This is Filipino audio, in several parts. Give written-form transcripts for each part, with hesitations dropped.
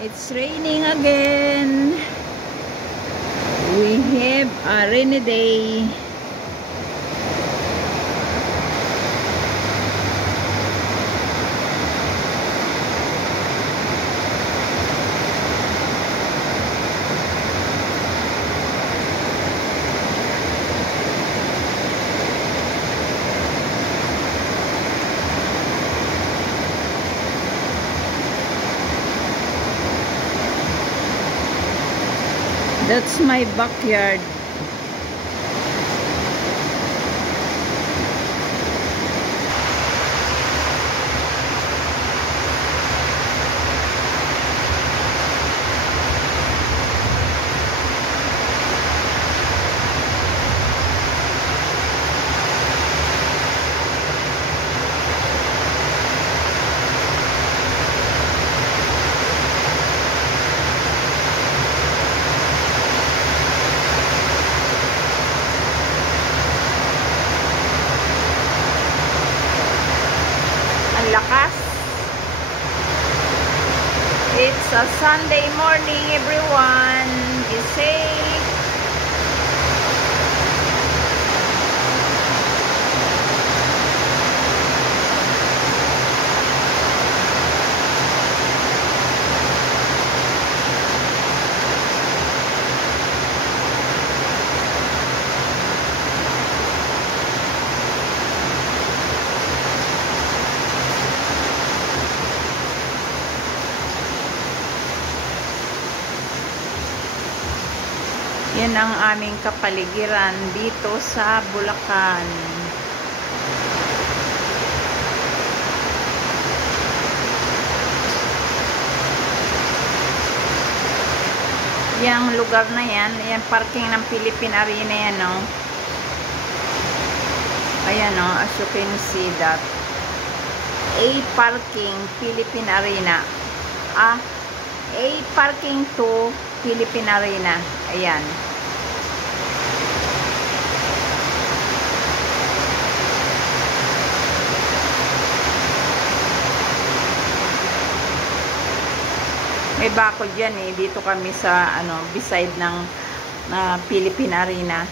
It's raining again. We have a rainy day. That's my backyard. Lakas. It's a Sunday morning, everyone. Be safe. Yan ang aming kapaligiran dito sa Bulacan. Yang lugar na yan, yan parking ng Philippine Arena yan, no? Ayan, no? As you can see that. A parking, Philippine Arena. A parking to Philippine Arena. Ayan. May bakod dyan eh. Dito kami sa beside ng Philippine Arena.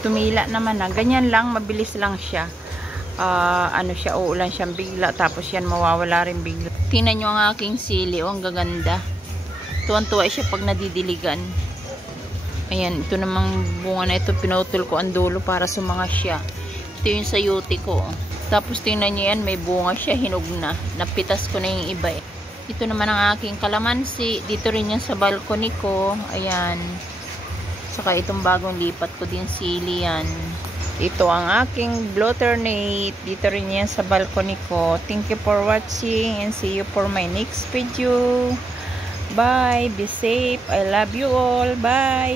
Tumila naman na. Ganyan lang, mabilis lang siya. Siya, uulan siyang bigla. Tapos yan, mawawala rin bigla. Tingnan nyo ang aking sili. Ang gaganda. Tuwan-tuwa siya pag nadidiligan. Ayan, ito namang bunga na ito. Pinutol ko ang dulo para sumanga siya. Ito yung sayote ko. Tapos tingnan nyo yan, may bunga siya, hinog na. Napitas ko na yung iba eh. Ito naman ang aking kalamansi. Dito rin yan sa balcony ko. Ayan. Saka itong bagong lipat ko din sili yan. Ito ang aking Blotternate. Dito rin yan sa balcony ko. Thank you for watching and see you for my next video. Bye. Be safe. I love you all. Bye.